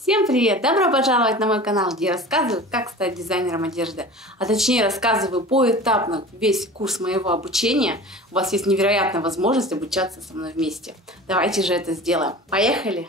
Всем привет! Добро пожаловать на мой канал, где я рассказываю, как стать дизайнером одежды. А точнее рассказываю поэтапно весь курс моего обучения. У вас есть невероятная возможность обучаться со мной вместе. Давайте же это сделаем. Поехали!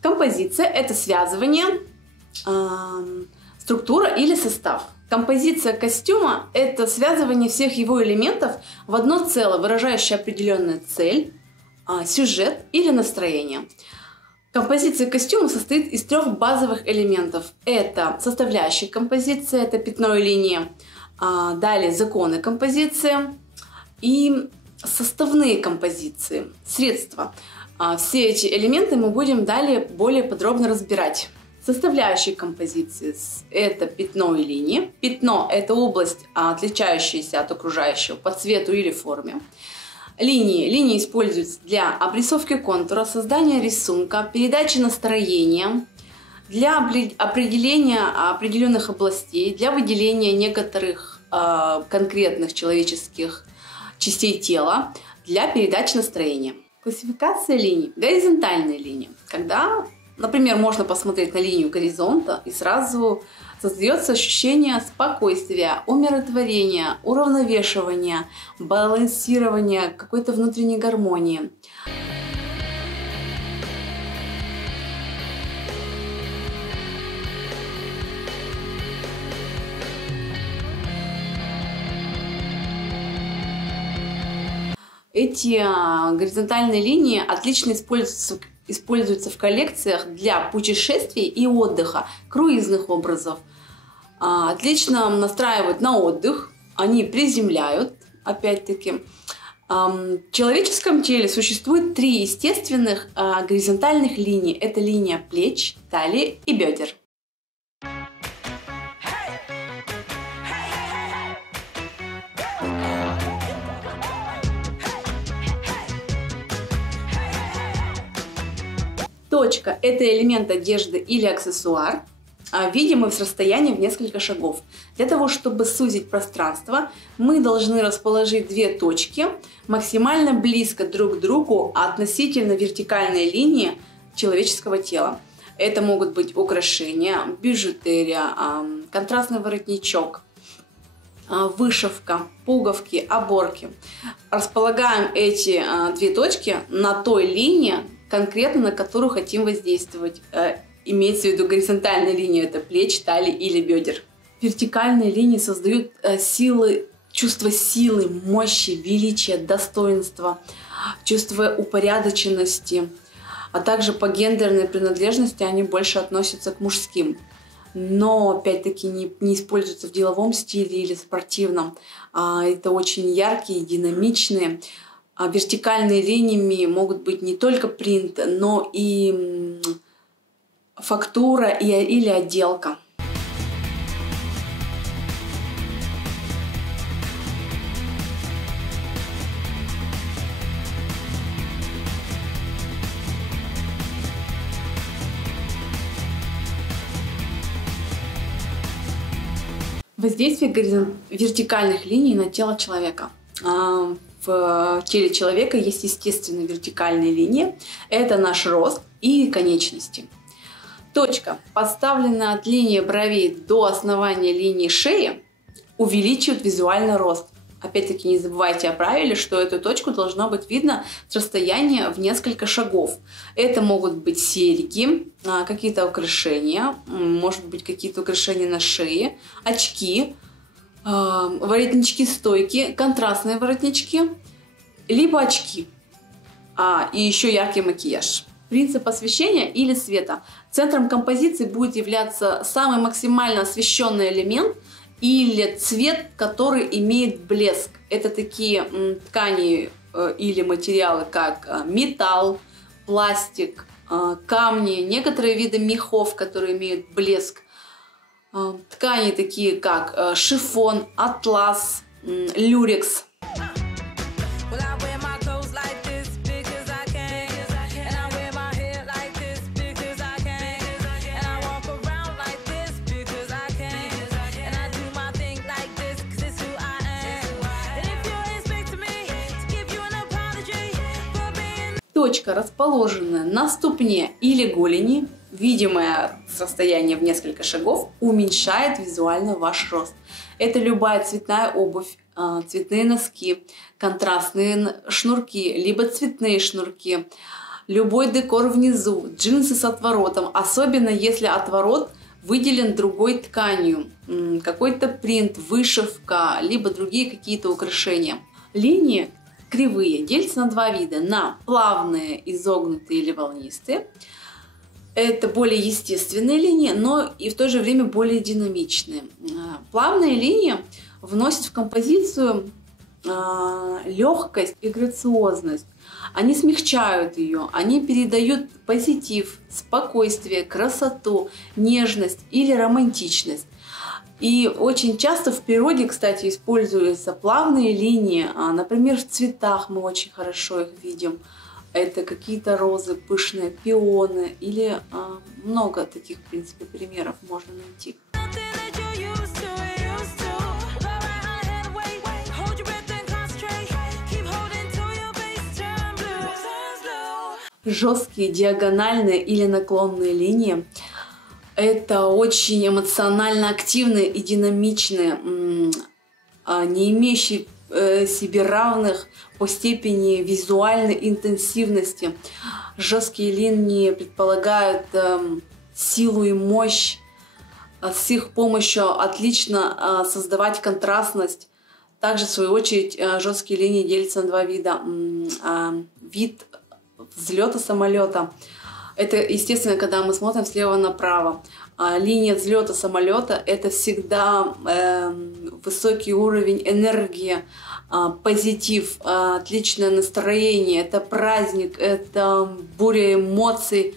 Композиция – это связывание, структура или состав. Композиция костюма – это связывание всех его элементов в одно целое, выражающее определенную цель, сюжет или настроение. Композиция костюма состоит из трех базовых элементов. Это составляющие композиции, это пятно и линия, далее законы композиции и составные композиции, средства. Все эти элементы мы будем далее более подробно разбирать. Составляющие композиции – это пятно и линии. Пятно – это область, отличающаяся от окружающего по цвету или форме. Линии используются для обрисовки контура, создания рисунка, передачи настроения, для определения определенных областей, для выделения некоторых конкретных человеческих частей тела, для передачи настроения. Классификация линий. Горизонтальные линии. Когда, например, можно посмотреть на линию горизонта и сразу создается ощущение спокойствия, умиротворения, уравновешивания, балансирования, какой-то внутренней гармонии. Эти горизонтальные линии отлично используются в коллекциях для путешествий и отдыха, круизных образов. Отлично настраивают на отдых, они приземляют, опять-таки. В человеческом теле существует три естественных горизонтальных линии. Это линия плеч, талии и бедер. Точка – это элемент одежды или аксессуар, видимый с расстояния в несколько шагов. Для того, чтобы сузить пространство, мы должны расположить две точки максимально близко друг к другу относительно вертикальной линии человеческого тела. Это могут быть украшения, бижутерия, контрастный воротничок, вышивка, пуговки, оборки. Располагаем эти две точки на той линии, конкретно на которую хотим воздействовать. Имеется в виду горизонтальная линия – это плеч, талии или бедер. Вертикальные линии создают чувство силы, мощи, величия, достоинства, чувство упорядоченности, а также по гендерной принадлежности они больше относятся к мужским. Но, опять-таки, не используются в деловом стиле или спортивном. Это очень яркие, динамичные. Вертикальные линиями могут быть не только принт, но и фактура или отделка. Воздействие вертикальных линий на тело человека. В теле человека есть естественные вертикальные линии. Это наш рост и конечности. Точка, поставленная от линии бровей до основания линии шеи, увеличивает визуальный рост. Опять-таки не забывайте о правиле, что эту точку должно быть видно с расстояния в несколько шагов. Это могут быть серьги, какие-то украшения, может быть какие-то украшения на шее, очки, воротнички-стойки, контрастные воротнички, либо очки, и еще яркий макияж. Принцип освещения или света. Центром композиции будет являться самый максимально освещенный элемент или цвет, который имеет блеск. Это такие ткани или материалы, как металл, пластик, камни, некоторые виды мехов, которые имеют блеск. Ткани такие, как шифон, атлас, люрекс. Точка, расположенная на ступне или голени, видимое с расстояния в несколько шагов, уменьшает визуально ваш рост. Это любая цветная обувь, цветные носки, контрастные шнурки, либо цветные шнурки, любой декор внизу, джинсы с отворотом, особенно если отворот выделен другой тканью, какой-то принт, вышивка, либо другие какие-то украшения. Линии кривые делятся на два вида: на плавные, изогнутые или волнистые. Это более естественные линии, но и в то же время более динамичные. Плавные линии вносят в композицию легкость и грациозность. Они смягчают ее, они передают позитив, спокойствие, красоту, нежность или романтичность. И очень часто в природе, кстати, используются плавные линии. Например, в цветах мы очень хорошо их видим. Это какие-то розы, пышные пионы или много таких, в принципе, примеров можно найти. Жесткие диагональные или наклонные линии — это очень эмоционально активные и динамичные, не имеющие себе равных по степени визуальной интенсивности. Жесткие линии предполагают силу и мощь. С их помощью отлично создавать контрастность. Также, в свою очередь, жесткие линии делятся на два вида. Вид взлета самолета. Это, естественно, когда мы смотрим слева направо. Линия взлета самолета — это всегда высокий уровень энергии, позитив, отличное настроение, это праздник, это буря эмоций,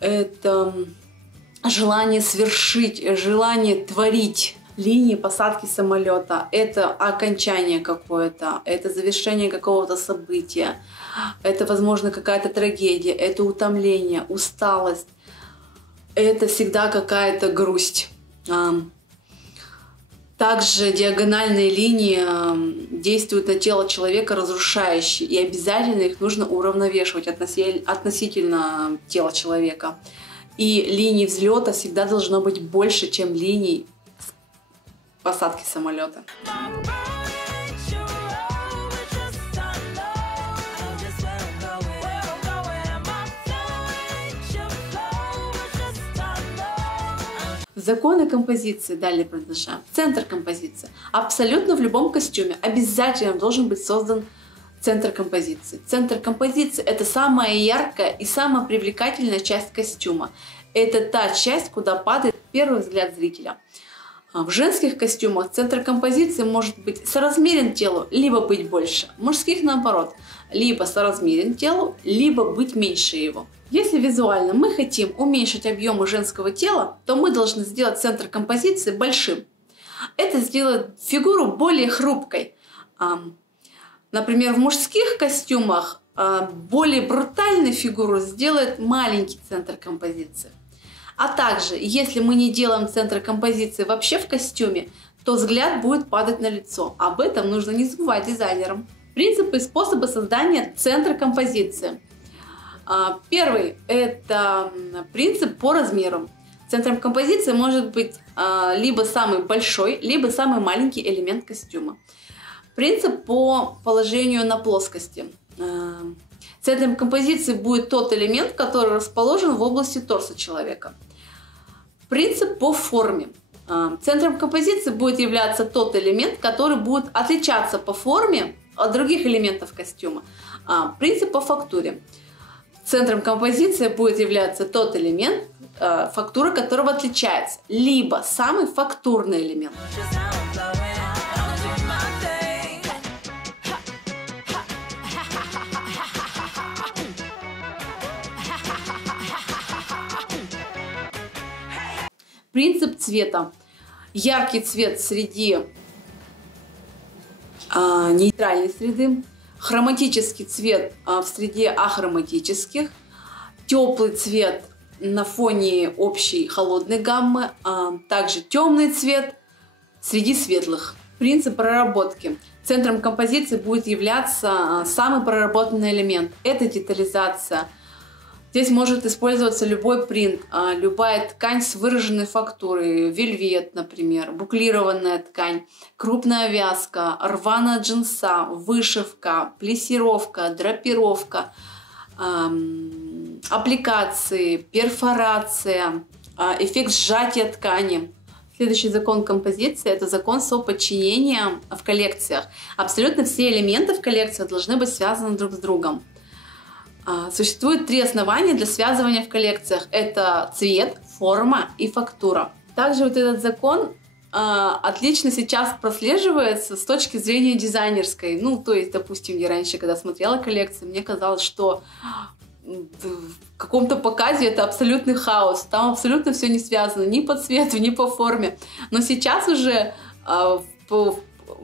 это желание свершить, желание творить. Линии посадки самолета — это окончание какое-то, это завершение какого-то события, это, возможно, какая-то трагедия, это утомление, усталость, это всегда какая-то грусть. Также диагональные линии действуют на тело человека разрушающе, и обязательно их нужно уравновешивать относительно тела человека. И линий взлета всегда должно быть больше, чем линий посадки самолета. Законы композиции, далее продолжаем. Центр композиции. Абсолютно в любом костюме обязательно должен быть создан центр композиции. Центр композиции — это самая яркая и самая привлекательная часть костюма. Это та часть, куда падает первый взгляд зрителя. В женских костюмах центр композиции может быть соразмерен телу, либо быть больше. В мужских, наоборот, либо соразмерен телу, либо быть меньше его. Если визуально мы хотим уменьшить объемы женского тела, то мы должны сделать центр композиции большим. Это сделает фигуру более хрупкой. Например, в мужских костюмах более брутальную фигуру сделает маленький центр композиции. А также, если мы не делаем центр композиции вообще в костюме, то взгляд будет падать на лицо. Об этом нужно не забывать дизайнерам. Принципы и способы создания центра композиции. Первый – это принцип по размеру. Центром композиции может быть либо самый большой, либо самый маленький элемент костюма. Принцип по положению на плоскости. Центром композиции будет тот элемент, который расположен в области торса человека. Принцип по форме. Центром композиции будет являться тот элемент, который будет отличаться по форме от других элементов костюма. Принцип по фактуре. Центром композиции будет являться тот элемент, фактура которого отличается, либо самый фактурный элемент. Принцип цвета. Яркий цвет среди нейтральной среды, хроматический цвет в среде ахроматических, теплый цвет на фоне общей холодной гаммы, также темный цвет среди светлых. Принцип проработки. Центром композиции будет являться самый проработанный элемент. Это детализация. Здесь может использоваться любой принт, любая ткань с выраженной фактурой, вельвет, например, буклированная ткань, крупная вязка, рваная джинса, вышивка, плессировка, драпировка, аппликации, перфорация, эффект сжатия ткани. Следующий закон композиции – это закон соподчинения в коллекциях. Абсолютно все элементы в коллекциях должны быть связаны друг с другом. Существует 3 основания для связывания в коллекциях. Это цвет, форма и фактура. Также вот этот закон отлично сейчас прослеживается с точки зрения дизайнерской. Ну, то есть, допустим, я раньше, когда смотрела коллекции, мне казалось, что в каком-то показе это абсолютный хаос. Там абсолютно все не связано ни по цвету, ни по форме. Но сейчас уже,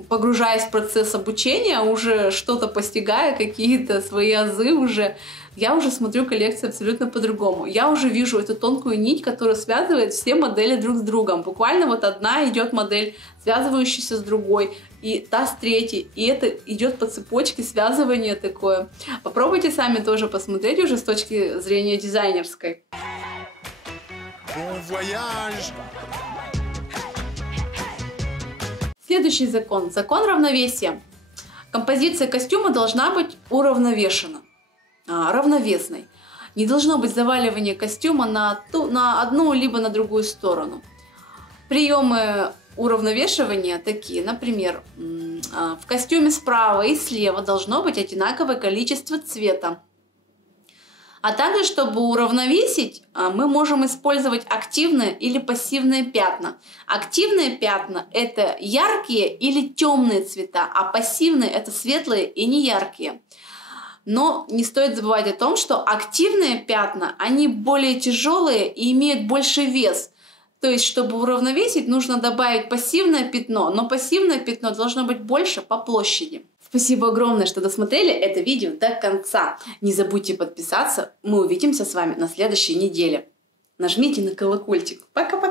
погружаясь в процесс обучения, уже что-то постигая, какие-то свои азы уже, я уже смотрю коллекцию абсолютно по-другому. Я уже вижу эту тонкую нить, которая связывает все модели друг с другом. Буквально вот одна идет модель, связывающаяся с другой, и та с третьей. И это идет по цепочке связывания такое. Попробуйте сами тоже посмотреть уже с точки зрения дизайнерской. Bon voyage. Следующий закон. Закон равновесия. Композиция костюма должна быть уравновешена, равновесной. Не должно быть заваливания костюма на одну либо на другую сторону. Приемы уравновешивания такие, например, в костюме справа и слева должно быть одинаковое количество цвета. А также, чтобы уравновесить, мы можем использовать активные или пассивные пятна. Активные пятна – это яркие или темные цвета, а пассивные – это светлые и неяркие. Но не стоит забывать о том, что активные пятна, они более тяжелые и имеют больший вес. То есть, чтобы уравновесить, нужно добавить пассивное пятно, но пассивное пятно должно быть больше по площади. Спасибо огромное, что досмотрели это видео до конца. Не забудьте подписаться. Мы увидимся с вами на следующей неделе. Нажмите на колокольчик. Пока-пока!